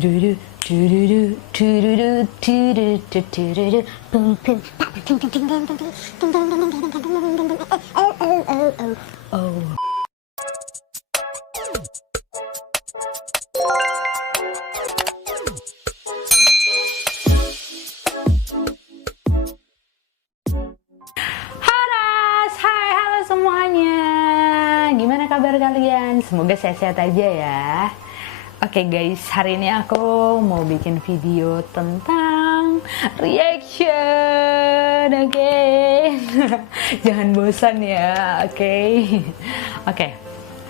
Halo semuanya, gimana kabar kalian? Semoga sehat-sehat aja ya. Oke guys, hari ini aku mau bikin video tentang reaction. Oke. Jangan bosan ya, oke. Oke,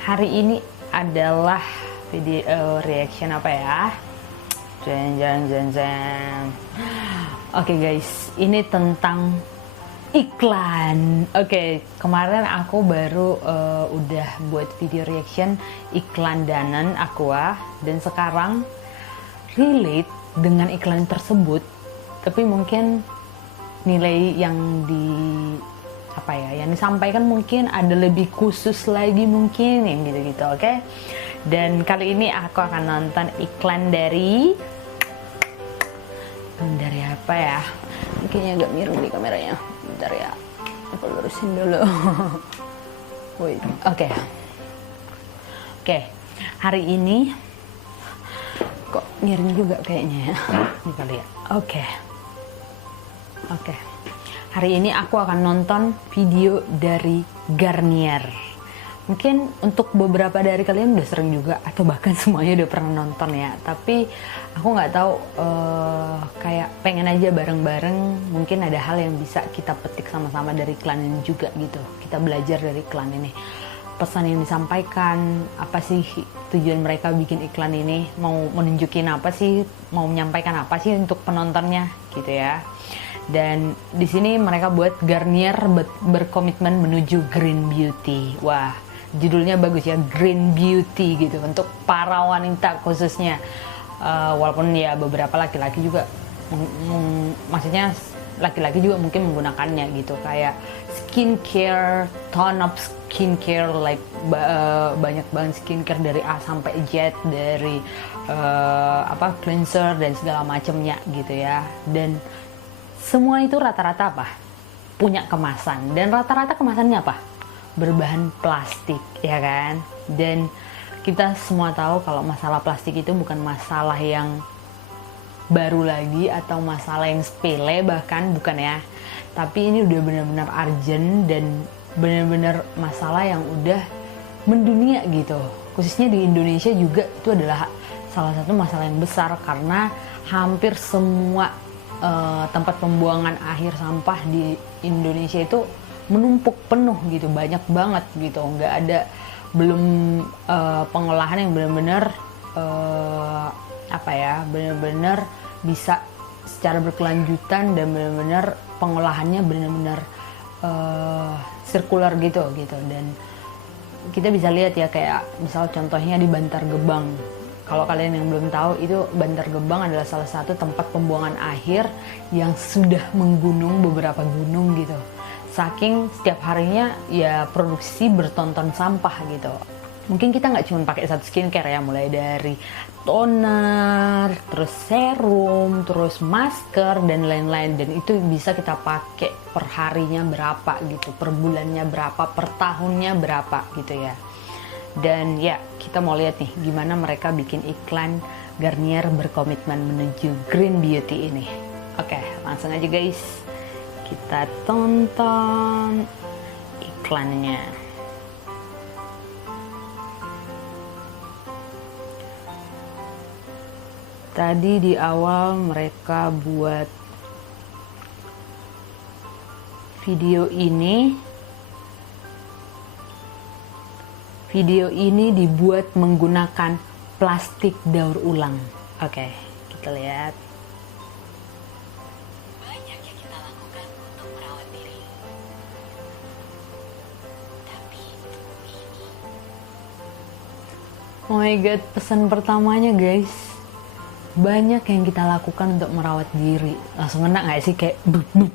hari ini adalah video reaction apa ya? Oke guys, ini tentang iklan. Oke, kemarin aku baru udah buat video reaction iklan Danone Aqua, dan sekarang relate dengan iklan tersebut, tapi mungkin nilai yang yang disampaikan mungkin ada lebih khusus lagi mungkin yang gitu-gitu. Oke. Dan kali ini aku akan nonton iklan dari apa ya? Kayaknya agak miring di kameranya. Bentar ya, aku lurusin dulu. Oke. Hari ini kok miring juga kayaknya ya. Ini kali ya. Oke. Hari ini aku akan nonton video dari Garnier. Mungkin untuk beberapa dari kalian udah sering juga, atau bahkan semuanya udah pernah nonton ya. Tapi aku nggak tahu, kayak pengen aja bareng-bareng. Mungkin ada hal yang bisa kita petik sama-sama dari iklan ini juga gitu. Kita belajar dari iklan ini. Pesan yang disampaikan, apa sih tujuan mereka bikin iklan ini? Mau menunjukin apa sih? Mau menyampaikan apa sih untuk penontonnya gitu ya? Dan di sini mereka buat Garnier berkomitmen menuju green beauty. Wah, judulnya bagus ya, green beauty gitu, untuk para wanita khususnya. Walaupun ya beberapa laki-laki juga, maksudnya laki-laki juga mungkin menggunakannya gitu, kayak skincare, tone of skincare, like banyak banget skincare dari A sampai Z, dari cleanser dan segala macamnya gitu ya. Dan semua itu rata-rata apa? Punya kemasan, dan rata-rata kemasannya apa? Berbahan plastik, ya kan? Dan kita semua tahu kalau masalah plastik itu bukan masalah yang baru lagi atau masalah yang sepele, bahkan bukan ya. Tapi ini udah benar-benar urgent dan benar-benar masalah yang udah mendunia gitu. Khususnya di Indonesia juga itu adalah salah satu masalah yang besar, karena hampir semua tempat pembuangan akhir sampah di Indonesia itu menumpuk penuh gitu, banyak banget gitu. Nggak ada, belum pengolahan yang benar-benar benar-benar bisa secara berkelanjutan, dan benar-benar pengolahannya benar-benar sirkular gitu. Dan kita bisa lihat ya, kayak misal contohnya di Bantar Gebang. Kalau kalian yang belum tahu, itu Bantar Gebang adalah salah satu tempat pembuangan akhir yang sudah menggunung beberapa gunung gitu. Saking setiap harinya ya produksi bertonton sampah gitu. Mungkin kita nggak cuma pakai satu skincare ya, mulai dari toner, terus serum, terus masker dan lain-lain. Dan itu bisa kita pakai per harinya berapa gitu, per bulannya berapa, per tahunnya berapa gitu ya. Dan ya, kita mau lihat nih gimana mereka bikin iklan Garnier berkomitmen menuju green beauty ini. Oke, langsung aja guys, kita tonton iklannya. Tadi di awal mereka buat video ini. Video ini dibuat menggunakan plastik daur ulang. Oke, kita lihat. Banyak yang kita lakukan untuk merawat diri. Tapi ini. Oh my god, pesan pertamanya guys. Banyak yang kita lakukan untuk merawat diri. Langsung kena nggak sih, kayak buk.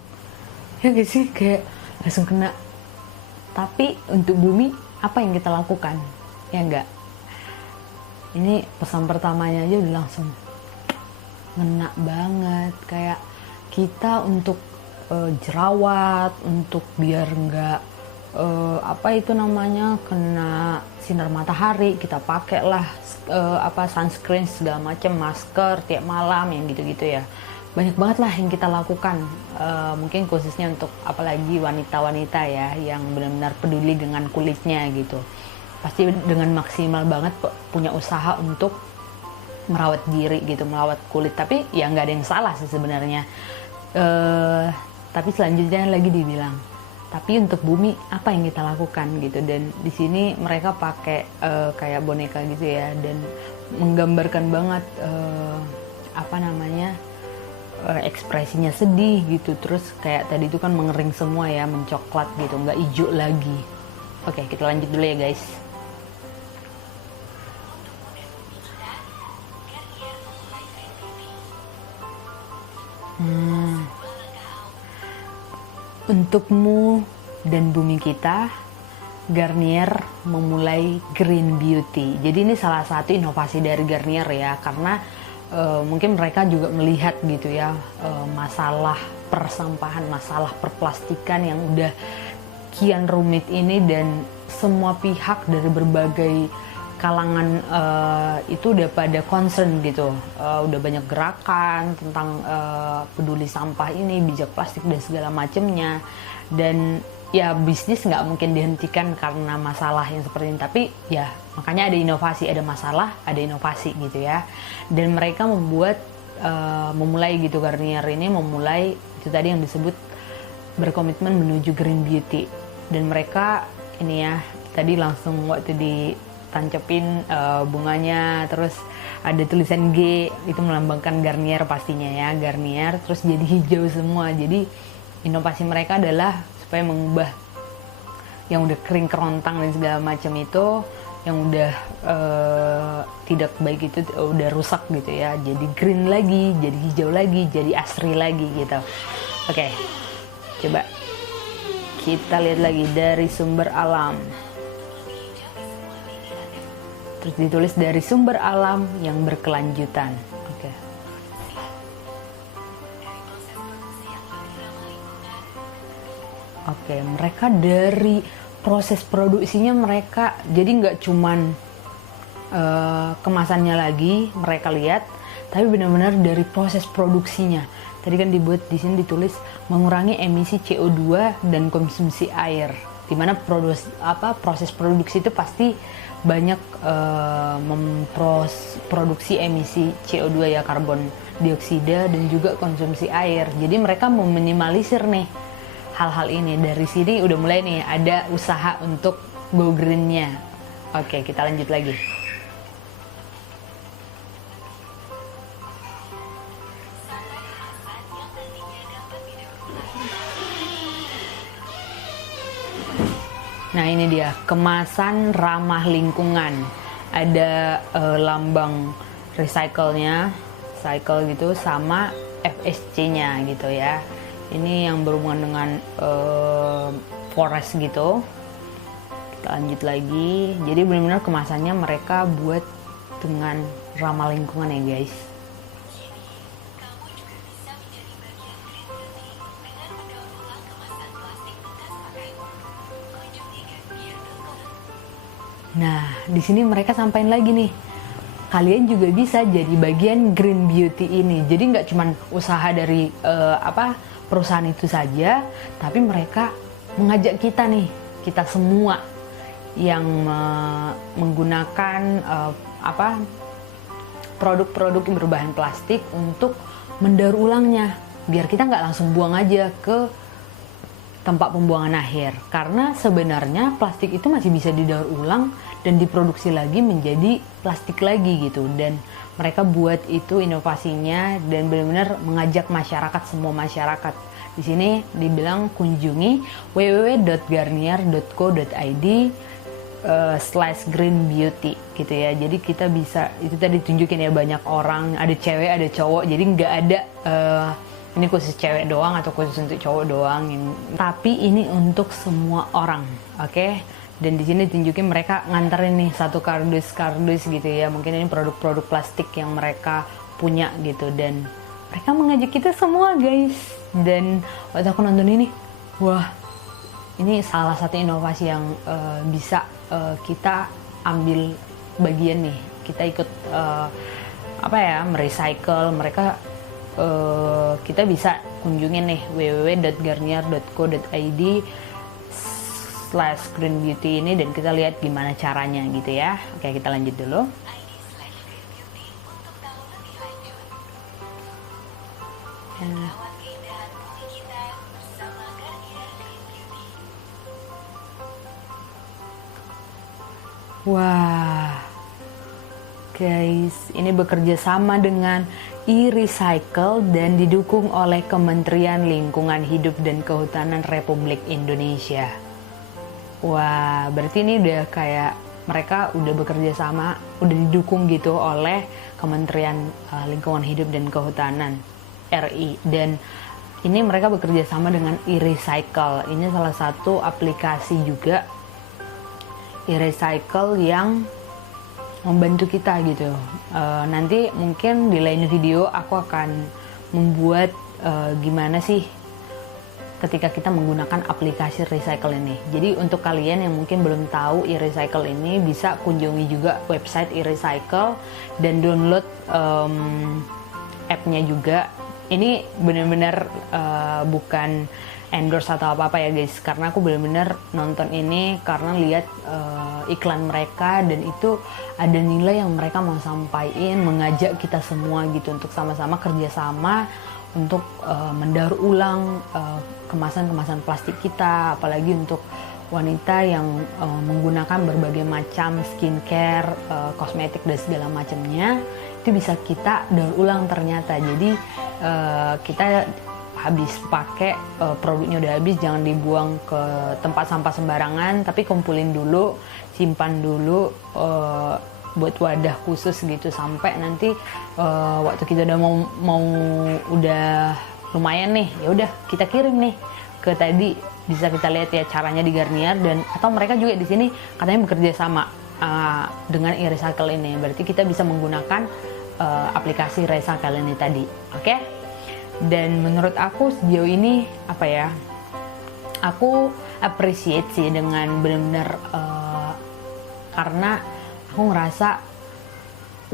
Ya gak sih, kayak langsung kena. Tapi untuk bumi, apa yang kita lakukan? Ya enggak. Ini pesan pertamanya aja udah langsung ngena banget. Kayak kita untuk jerawat, untuk biar nggak apa itu namanya, kena sinar matahari, kita pakailah sunscreen segala macam, masker tiap malam yang gitu-gitu ya. Banyak banget lah yang kita lakukan, mungkin khususnya untuk apalagi wanita-wanita ya yang benar-benar peduli dengan kulitnya gitu. Pasti dengan maksimal banget punya usaha untuk merawat diri gitu, merawat kulit. Tapi ya nggak ada yang salah sih sebenarnya. Tapi selanjutnya lagi dibilang, tapi untuk bumi apa yang kita lakukan gitu. Dan di sini mereka pakai kayak boneka gitu ya, dan menggambarkan banget apa namanya, ekspresinya sedih gitu. Terus kayak tadi itu kan mengering semua ya, mencoklat gitu, nggak hijau lagi. Oke, kita lanjut dulu ya guys. Untukmu dan bumi kita, Garnier memulai Green Beauty. Jadi ini salah satu inovasi dari Garnier ya, karena mungkin mereka juga melihat gitu ya, masalah persampahan, masalah perplastikan yang udah kian rumit ini, dan semua pihak dari berbagai kalangan itu udah pada concern gitu, udah banyak gerakan tentang peduli sampah ini, bijak plastik dan segala macemnya. Dan ya bisnis nggak mungkin dihentikan karena masalah yang seperti ini, tapi ya makanya ada inovasi, ada masalah, ada inovasi gitu ya. Dan mereka memulai gitu, Garnier ini memulai itu tadi yang disebut berkomitmen menuju Green Beauty. Dan mereka ini ya, tadi langsung waktu ditancepin bunganya, terus ada tulisan G, itu melambangkan Garnier pastinya ya, Garnier, terus jadi hijau semua. Jadi inovasi mereka adalah supaya mengubah yang udah kering kerontang dan segala macam itu, yang udah tidak baik itu, udah rusak gitu ya, jadi green lagi, jadi hijau lagi, jadi asri lagi gitu. Oke, coba kita lihat lagi dari sumber alam. Terus ditulis dari sumber alam yang berkelanjutan. Oke. Oke, mereka dari proses produksinya mereka jadi nggak cuman kemasannya lagi mereka lihat, tapi benar-benar dari proses produksinya. Tadi kan dibuat di sini ditulis mengurangi emisi CO2 dan konsumsi air. Dimana proses produksi itu pasti banyak memproduksi emisi CO2 ya, karbon dioksida, dan juga konsumsi air. Jadi mereka mau minimalisir nih hal-hal ini. Dari sini udah mulai nih ada usaha untuk go green-nya. Oke, kita lanjut lagi. Nah ini dia, kemasan ramah lingkungan. Ada lambang recycle-nya, cycle gitu, sama FSC-nya gitu ya. Ini yang berhubungan dengan forest gitu. Kita lanjut lagi. Jadi benar-benar kemasannya mereka buat dengan ramah lingkungan ya guys. Nah, di sini mereka sampaikan lagi nih, kalian juga bisa jadi bagian Green Beauty ini. Jadi nggak cuma usaha dari perusahaan itu saja, tapi mereka mengajak kita nih, kita semua yang menggunakan produk-produk yang berbahan plastik untuk mendaur ulangnya, biar kita nggak langsung buang aja ke tempat pembuangan akhir. Karena sebenarnya plastik itu masih bisa didaur ulang dan diproduksi lagi menjadi plastik lagi gitu. Dan mereka buat itu inovasinya dan benar-benar mengajak masyarakat, semua masyarakat. Di sini dibilang kunjungi www.garnier.co.id /green beauty gitu ya. Jadi kita bisa, itu tadi tunjukin ya, banyak orang, ada cewek ada cowok, jadi nggak ada ini khusus cewek doang atau khusus untuk cowok doang, tapi ini untuk semua orang, oke? Dan di sini tunjukin mereka nganterin nih satu kardus gitu ya, mungkin ini produk-produk plastik yang mereka punya gitu, dan mereka mengajak kita semua guys. Dan waktu aku nonton ini, wah, ini salah satu inovasi yang bisa kita ambil bagian nih. Kita ikut merecycle mereka. Kita bisa kunjungin nih www.garnier.co.id/green beauty ini, dan kita lihat gimana caranya gitu ya. Oke, kita lanjut dulu. ID/green beauty untuk tahu lebih lanjut. Hmm. Rawat keindahan bumi kita bersama Garnier Green Beauty. Wah, guys, ini bekerja sama dengan e-recycle dan didukung oleh Kementerian Lingkungan Hidup dan Kehutanan Republik Indonesia. Wah, berarti ini udah kayak mereka udah bekerja sama, udah didukung gitu oleh Kementerian Lingkungan Hidup dan Kehutanan RI. Dan ini mereka bekerja sama dengan e-recycle. Ini salah satu aplikasi juga e-recycle yang membantu kita gitu. Nanti mungkin di lain video aku akan membuat gimana sih ketika kita menggunakan aplikasi recycle ini. Jadi untuk kalian yang mungkin belum tahu e-recycle ini, bisa kunjungi juga website e-recycle dan download app-nya juga. Ini benar-benar bukan endorse atau apa-apa ya guys, karena aku benar-benar nonton ini karena lihat iklan mereka, dan itu ada nilai yang mereka mau sampaikan, mengajak kita semua gitu untuk sama-sama kerjasama untuk mendaur ulang kemasan-kemasan plastik kita, apalagi untuk wanita yang menggunakan berbagai macam skincare, kosmetik dan segala macamnya, itu bisa kita daur ulang ternyata. Jadi kita habis pakai produknya udah habis, jangan dibuang ke tempat sampah sembarangan, tapi kumpulin dulu, simpan dulu buat wadah khusus gitu, sampai nanti waktu kita udah mau udah lumayan nih, ya udah kita kirim nih ke tadi. Bisa kita lihat ya caranya di Garnier, dan atau mereka juga di sini katanya bekerja sama dengan e-recycle ini. Berarti kita bisa menggunakan aplikasi recycle ini tadi. Oke? Dan menurut aku sejauh ini aku appreciate sih dengan benar-benar karena aku ngerasa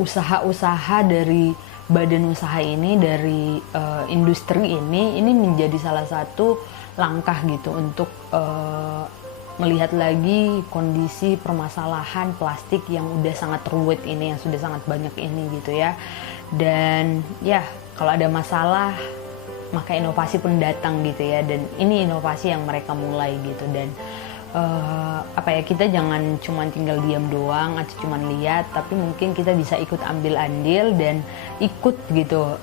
usaha-usaha dari badan usaha ini, dari industri ini menjadi salah satu langkah gitu untuk melihat lagi kondisi permasalahan plastik yang udah sangat rumit ini, yang sudah sangat banyak ini gitu ya. Dan ya, kalau ada masalah maka inovasi pun datang gitu ya, dan ini inovasi yang mereka mulai gitu. Dan kita jangan cuma tinggal diam doang atau cuma lihat, tapi mungkin kita bisa ikut ambil andil dan ikut gitu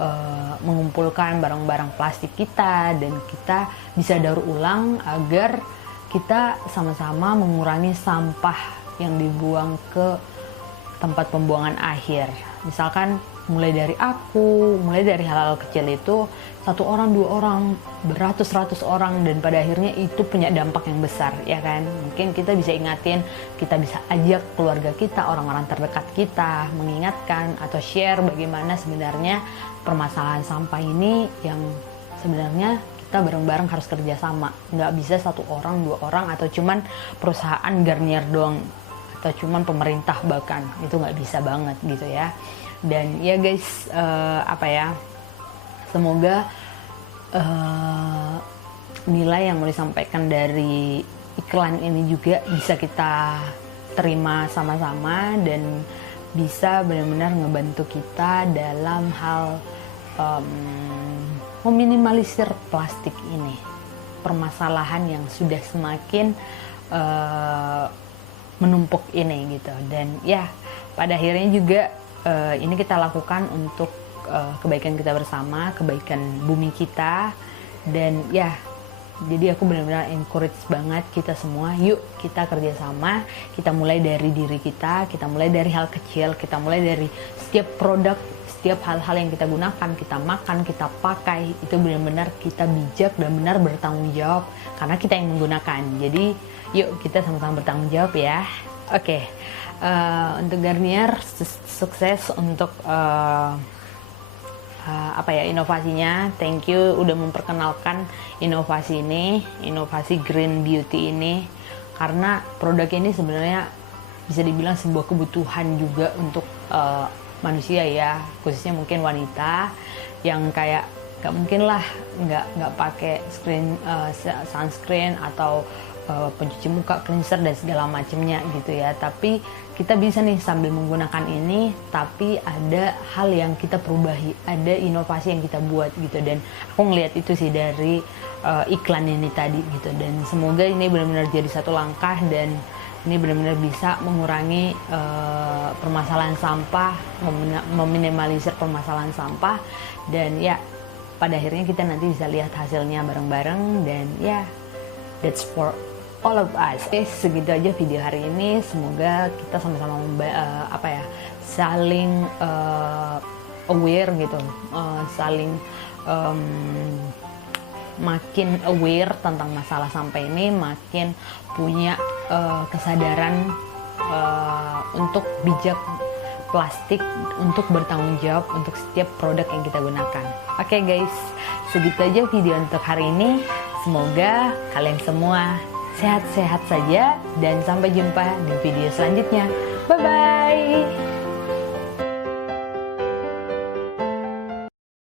mengumpulkan barang-barang plastik kita, dan kita bisa daur ulang agar kita sama-sama mengurangi sampah yang dibuang ke tempat pembuangan akhir. Misalkan mulai dari hal-hal kecil itu, 1 orang, 2 orang, beratus-ratus orang, dan pada akhirnya itu punya dampak yang besar ya kan. Mungkin kita bisa ingatin, kita bisa ajak keluarga kita, orang-orang terdekat kita, mengingatkan atau share bagaimana sebenarnya permasalahan sampah ini yang sebenarnya kita bareng-bareng harus kerjasama. Nggak bisa 1 orang, 2 orang, atau cuman perusahaan Garnier doang, atau cuman pemerintah bahkan, itu nggak bisa banget gitu ya. Dan ya guys, semoga nilai yang mau disampaikan dari iklan ini juga bisa kita terima sama-sama, dan bisa benar-benar ngebantu kita dalam hal meminimalisir plastik ini, permasalahan yang sudah semakin menumpuk ini gitu. Dan ya, pada akhirnya juga ini kita lakukan untuk kebaikan kita bersama, kebaikan bumi kita. Dan ya, jadi aku benar-benar encourage banget kita semua, yuk kita kerjasama, kita mulai dari diri kita mulai dari hal kecil, kita mulai dari setiap produk, setiap hal-hal yang kita gunakan, kita makan, kita pakai, itu benar-benar kita bijak dan benar bertanggung jawab, karena kita yang menggunakan. Jadi yuk kita sama-sama bertanggung jawab ya. Oke. Untuk Garnier sukses untuk apa ya, inovasinya. Thank you udah memperkenalkan inovasi ini, inovasi Green Beauty ini, karena produk ini sebenarnya bisa dibilang sebuah kebutuhan juga untuk manusia ya, khususnya mungkin wanita yang kayak nggak mungkin lah nggak pakai sunscreen atau pencuci muka, cleanser dan segala macamnya gitu ya. Tapi kita bisa nih sambil menggunakan ini, tapi ada hal yang kita perubahi, ada inovasi yang kita buat gitu. Dan aku ngelihat itu sih dari iklan ini tadi gitu. Dan semoga ini benar-benar jadi satu langkah dan ini benar-benar bisa mengurangi permasalahan sampah, meminimalisir permasalahan sampah, dan ya pada akhirnya kita nanti bisa lihat hasilnya bareng-bareng. Dan ya, that's for all of us. Oke, segitu aja video hari ini. Semoga kita sama-sama saling aware gitu, saling makin aware tentang masalah sampah ini, makin punya kesadaran untuk bijak plastik, untuk bertanggung jawab untuk setiap produk yang kita gunakan. Oke guys, segitu aja video untuk hari ini. Semoga kalian semua sehat-sehat saja dan sampai jumpa di video selanjutnya. Bye bye.